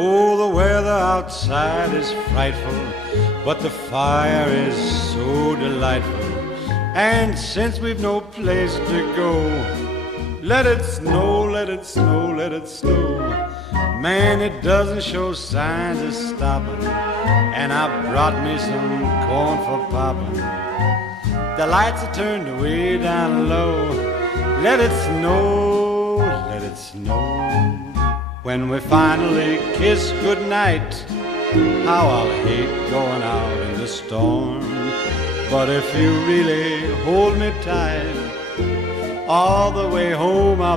Oh, the weather outside is frightful, but the fire is so delightful. And since we've no place to go, let it snow, let it snow, let it snow. Man, it doesn't show signs of stopping, and I brought me some corn for popping. The lights are turned way down low. Let it snow, let it snow. When we finally kiss goodnight, how I'll hate going out in the storm. But if you really hold me tight, all the way home I'll be